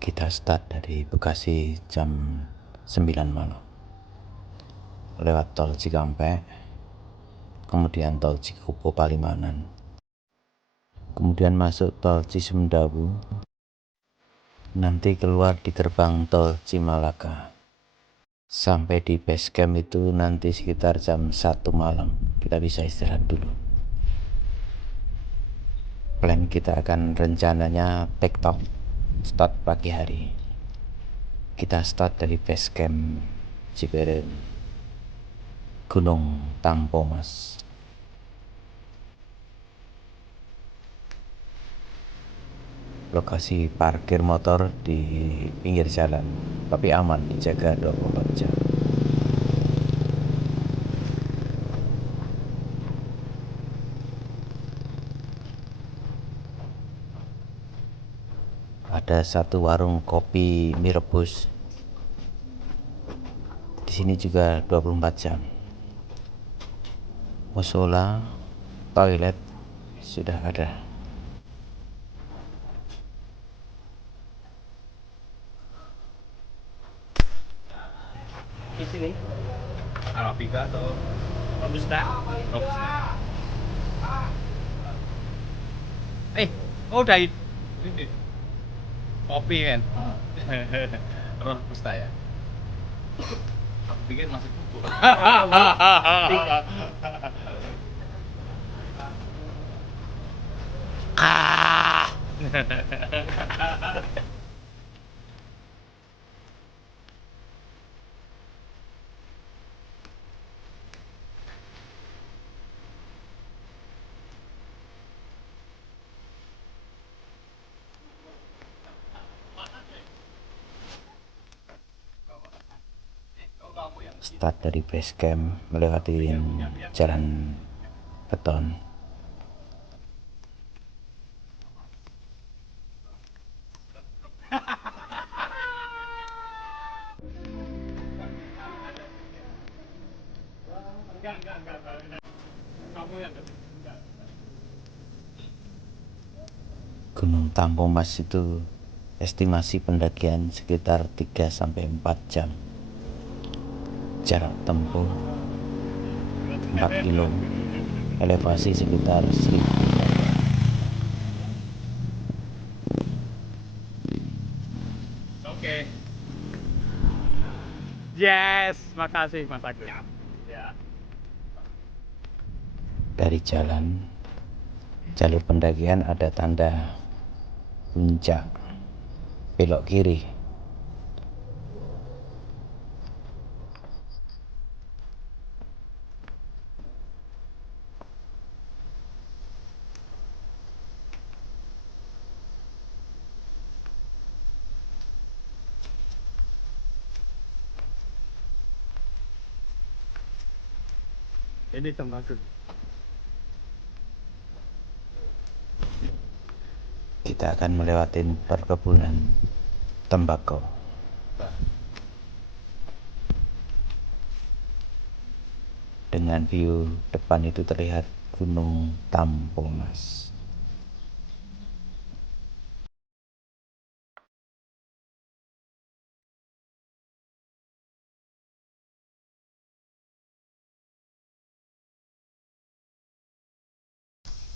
Kita start dari Bekasi jam 9 malam, lewat tol Cikampek, kemudian tol Cikupo Palimanan, kemudian masuk tol Cisumdawu, nanti keluar di gerbang tol Cimalaka. Sampai di base camp itu nanti sekitar jam 1 malam. Kita bisa istirahat dulu. Plan kita akan rencananya backtalk start pagi hari. Kita start dari base camp Ciberen, Gunung Tampomas. Lokasi parkir motor di pinggir jalan, tapi aman, dijaga 24 jam. Ada satu warung kopi mie rebus. Di sini juga 24 jam. Musola, toilet sudah ada. Di sini Arabica atau Robusta? Robusta. Udah ini kopi kan? Robusta ya. Aku pikir masih bubuk. Start dari base camp, melewati jalan beton. Gunung Tampomas itu estimasi pendakian sekitar 3-4 jam. Jarak tempuh 4 kilo, elevasi sekitar 1000. Oke. Yes, makasih Mas Agus. Ya. Dari jalur pendakian ada tanda puncak, belok kiri. Ini tembakau. Kita akan melewati perkebunan tembakau. Dengan view depan itu terlihat Gunung Tampomas.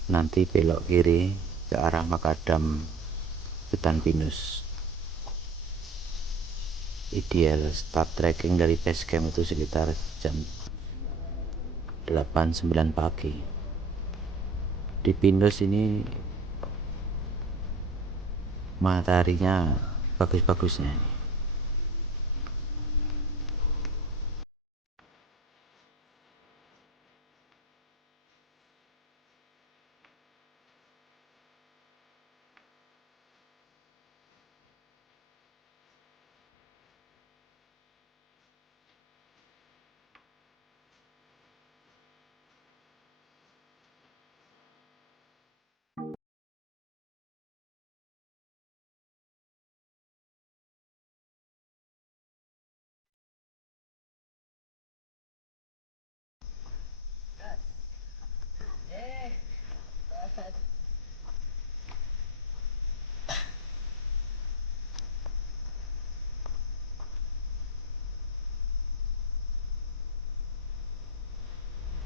Nanti belok kiri ke arah Makadam Hutan Pinus. Ideal start trekking dari base camp itu sekitar jam 8-9 pagi. Di Pinus ini mataharinya bagus-bagusnya.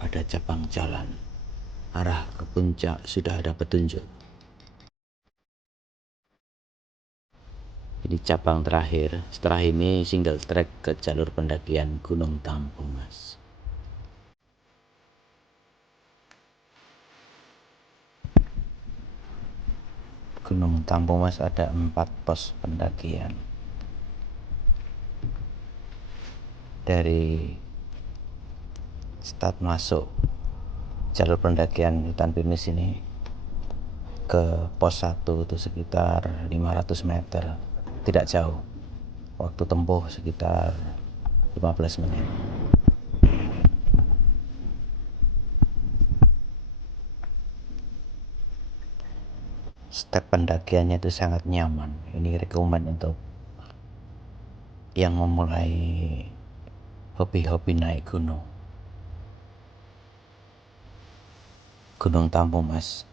ada cabang jalan. Arah ke puncak sudah ada petunjuk. Ini cabang terakhir. Setelah ini single track ke jalur pendakian Gunung Tampomas. Gunung Tampomas ada 4 pos pendakian. Dari start masuk jalur pendakian hutan pinus ini ke pos 1 itu sekitar 500 meter, tidak jauh. Waktu tempuh sekitar 15 menit. Step pendakiannya itu sangat nyaman. Ini rekomend untuk yang memulai hobi-hobi naik gunung. Gunung Tampomas,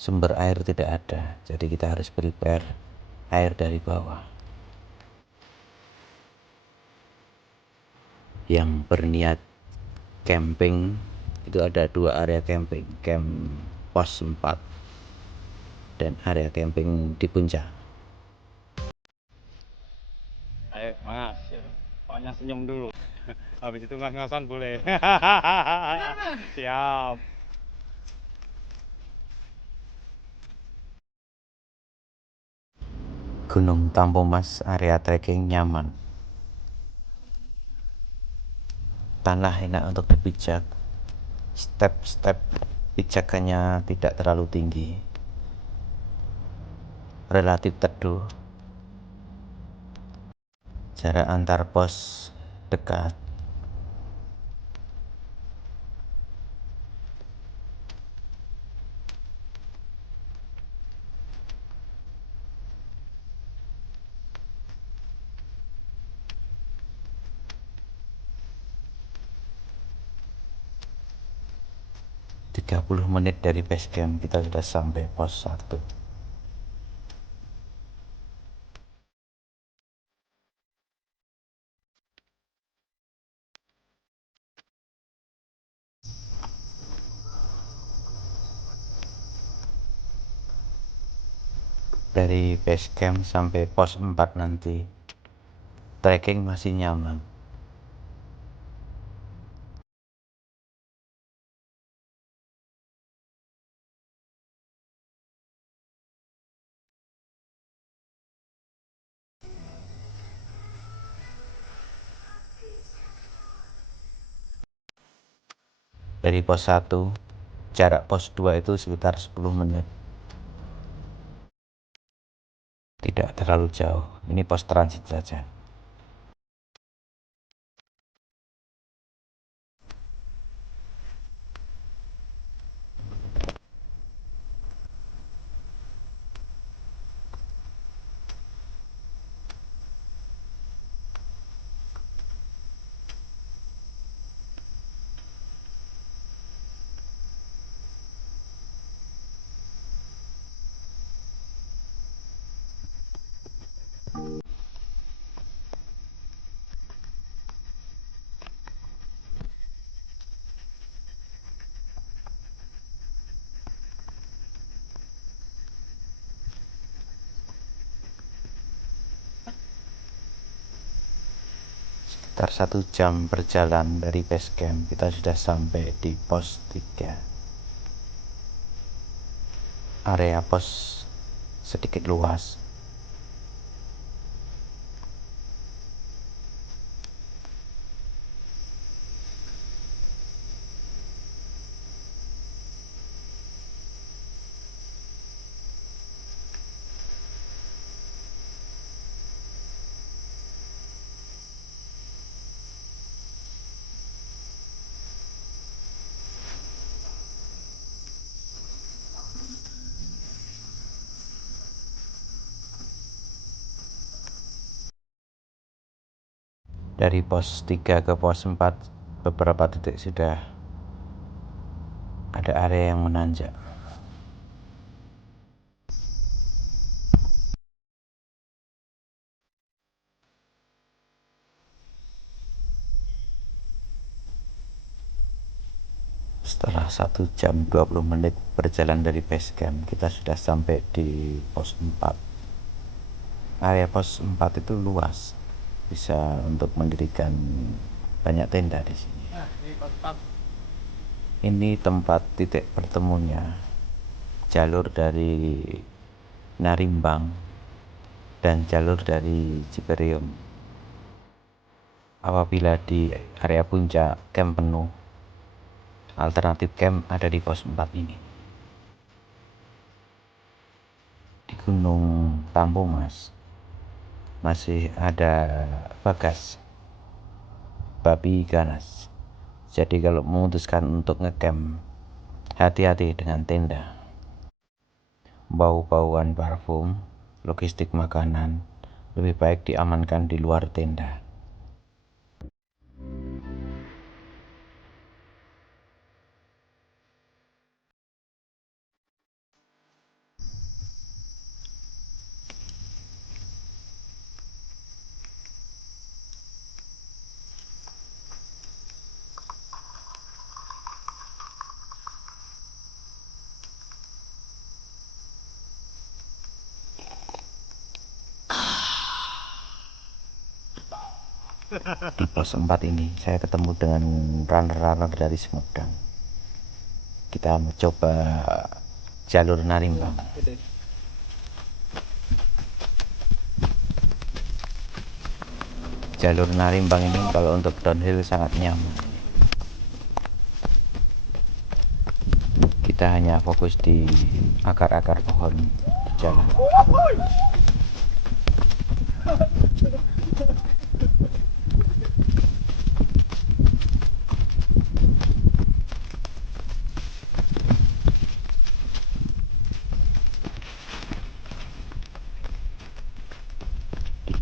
sumber air tidak ada, jadi kita harus prepare air dari bawah. Yang berniat camping itu ada 2 area camping, camp pos 4 dan area camping di puncak. Ayo mas, pokoknya senyum dulu. Habis itu ngas-ngasan boleh. Siap. Gunung Tampomas area trekking nyaman. Tanah enak untuk dipijak. Step-step pijakannya tidak terlalu tinggi. Relatif teduh. Jarak antar pos dekat. Tiga 30 menit dari base camp kita sudah sampai pos 1. Dari base camp sampai pos 4 nanti trekking masih nyaman. Dari pos 1 jarak pos 2 itu sekitar 10 menit. Tidak terlalu jauh. Ini pos transit saja. Sekitar 1 jam berjalan dari base camp kita sudah sampai di pos 3. Area pos sedikit luas. Dari pos 3 ke pos 4 beberapa titik sudah ada area yang menanjak. Setelah 1 jam 20 menit berjalan dari base camp, kita sudah sampai di pos 4. Area pos 4 itu luas, bisa untuk mendirikan banyak tenda di sini. Ini tempat titik bertemunya jalur dari Narimbang dan jalur dari Ciperium. Apabila di area puncak camp penuh, alternatif camp ada di pos 4 ini. Di Gunung Tampumas masih ada bagas babi ganas. Jadi kalau memutuskan untuk ngecamp, hati-hati dengan tenda. Bau-bauan parfum, logistik makanan lebih baik diamankan di luar tenda. Di pos 4 ini saya ketemu dengan runner-runner dari Sumedang. Kita mencoba jalur Narimbang. Jalur Narimbang ini kalau untuk downhill sangat nyaman. Kita hanya fokus di akar-akar pohon jalan.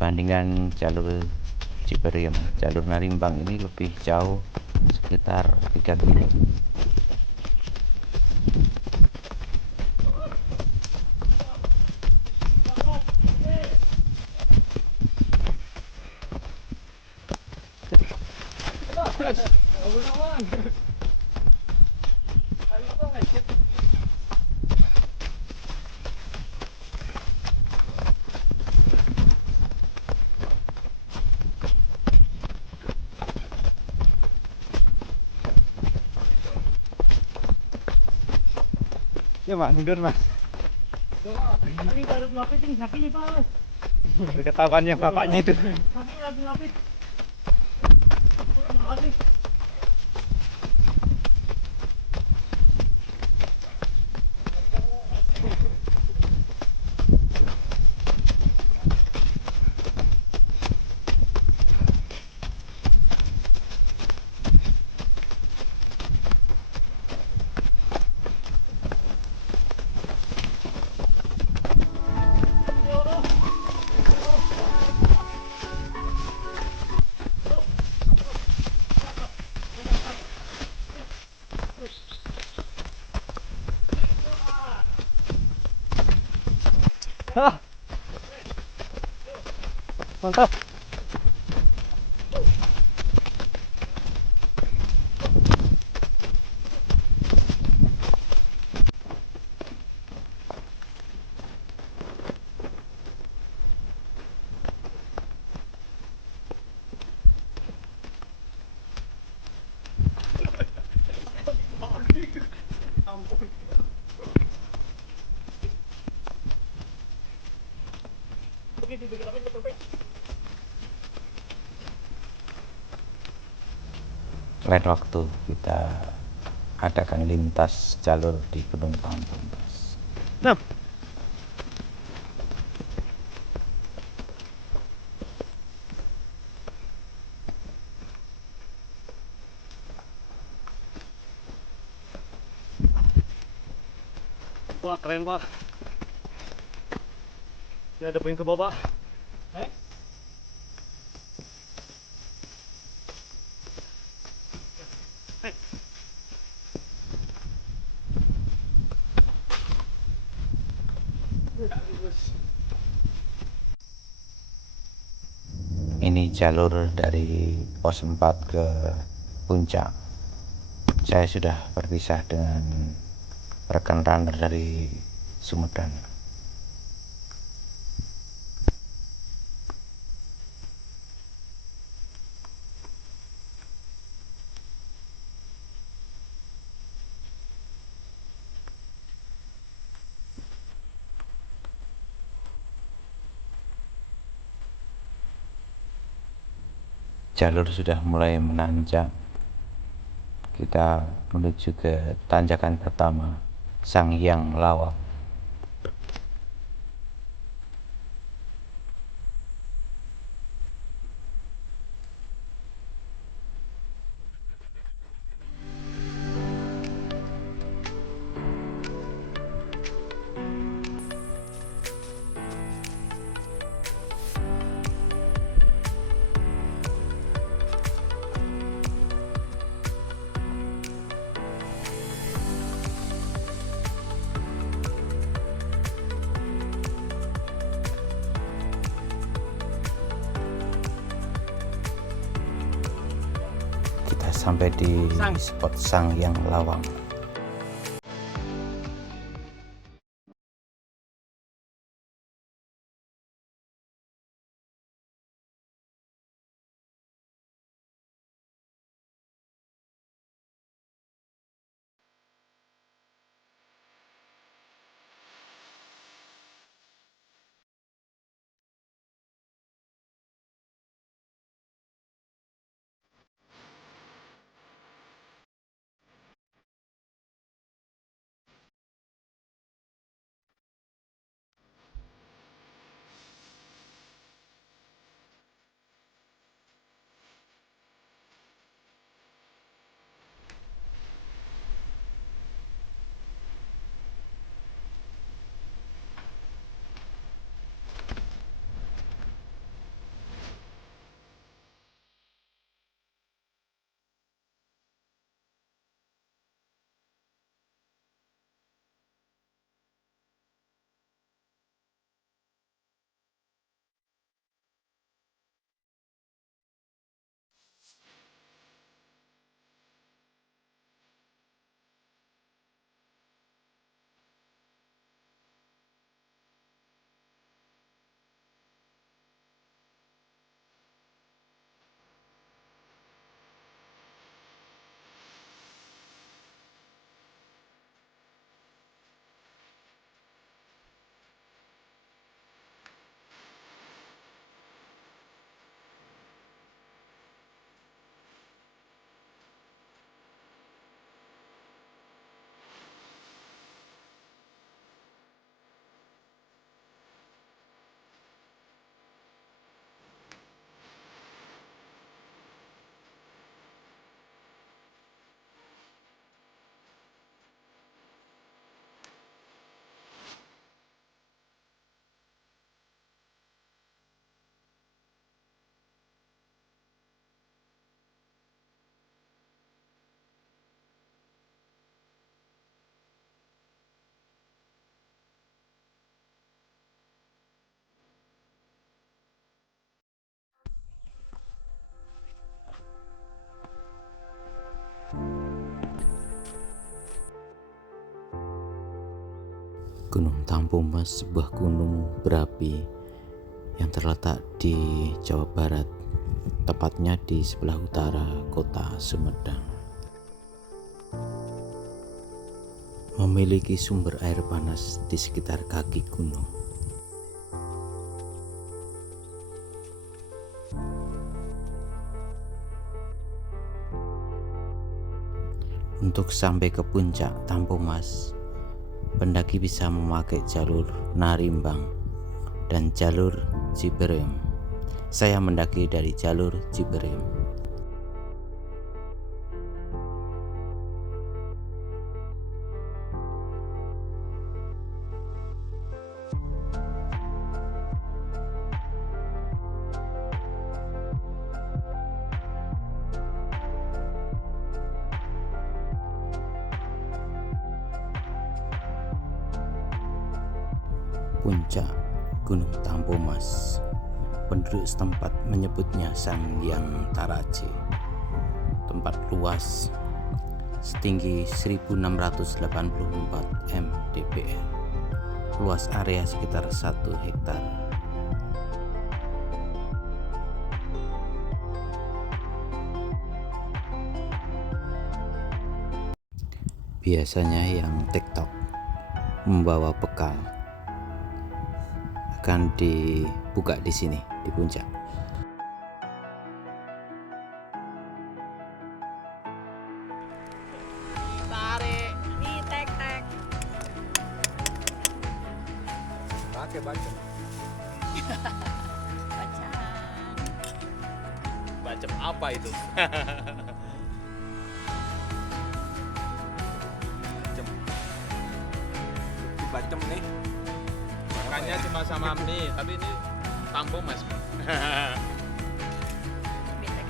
Dibandingkan jalur Ciperium, jalur Narimbang ini lebih jauh, sekitar 3 kilo. Ya Mak, mundur Mas. Ini baru ngelapit ini, sapinya Pak. Ketahuannya bapaknya itu. Sapinya lagi ngelapit. Ah, mantap. Lain waktu kita adakan lintas jalur di Gunung Tampumas. Nah, wah keren Pak. Dia ada poin ke bawah Pak. Ini jalur dari pos 4 ke puncak. Saya sudah berpisah dengan rekan runner dari Sumedang. Jalur sudah mulai menanjak. Kita menuju ke tanjakan pertama, Sanghyang Lawang. Kita sampai di spot Sanghyang Lawang. Gunung Tampomas, sebuah gunung berapi yang terletak di Jawa Barat, tepatnya di sebelah utara kota Sumedang. Memiliki sumber air panas di sekitar kaki gunung. Untuk sampai ke puncak Tampomas, pendaki bisa memakai jalur Narimbang dan jalur Ciberem. Saya mendaki dari jalur Ciberem. Puncak Gunung Tampomas, penduduk setempat menyebutnya Sanghyang Taraje. Tempat luas setinggi 1684 mdpl, luas area sekitar 1 hektar. Biasanya yang TikTok membawa bekal akan dibuka di sini di puncak. Tarik. Nih, tek. Pakai Bacaan. bacem apa itu? Bacem nih. Makannya cuma sama mie, tapi ini tampung mas. Nih, tek.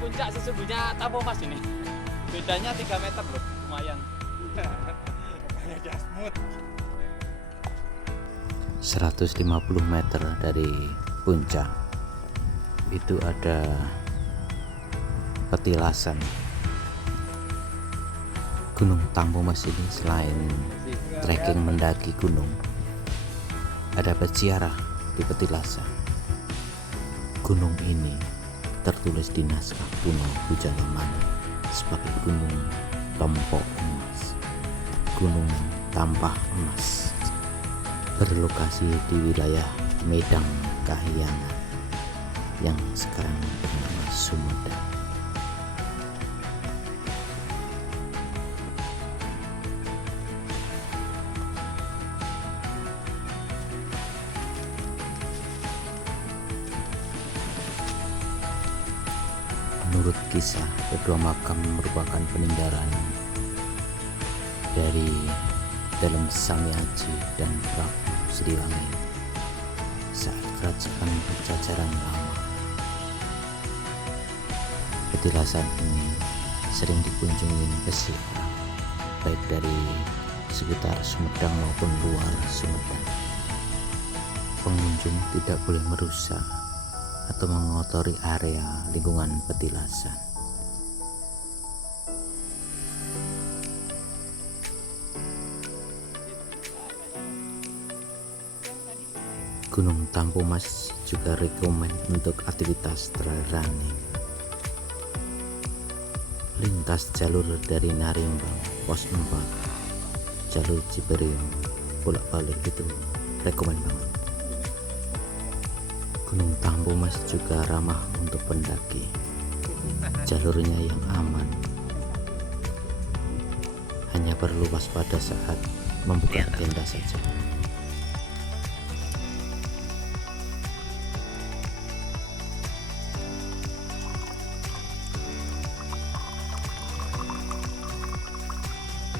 Puncak sesungguhnya tampung mas ini. Bedanya 3 meter loh, lumayan. Makanya jasmut. 150 meter dari puncak itu ada petilasan. Gunung Tampomas ini selain trekking mendaki gunung, ada peziarah di petilasan. Gunung ini tertulis di naskah kuno Bujalamana sebagai Gunung Tompo Emas, Gunung Tampah Emas, berlokasi di wilayah Medang Kahyangan yang sekarang bernama Sumedang. Menurut kisah, kedua makam merupakan peninggalan dari dalam Samyaji dan Prabu Sriwangi saat kerajaan Pajajaran lama. Petilasan ini sering dikunjungi peziarah baik dari sekitar Sumedang maupun luar Sumedang. Pengunjung tidak boleh merusak atau mengotori area lingkungan petilasan. Gunung Tampomas juga rekomen untuk aktivitas trail running. Lintas jalur dari Narimbang pos 4 jalur Ciberiong bolak-balik itu rekomen banget. Gunung Tampomas juga ramah untuk pendaki, jalurnya yang aman, hanya perlu waspada saat membuka tenda saja.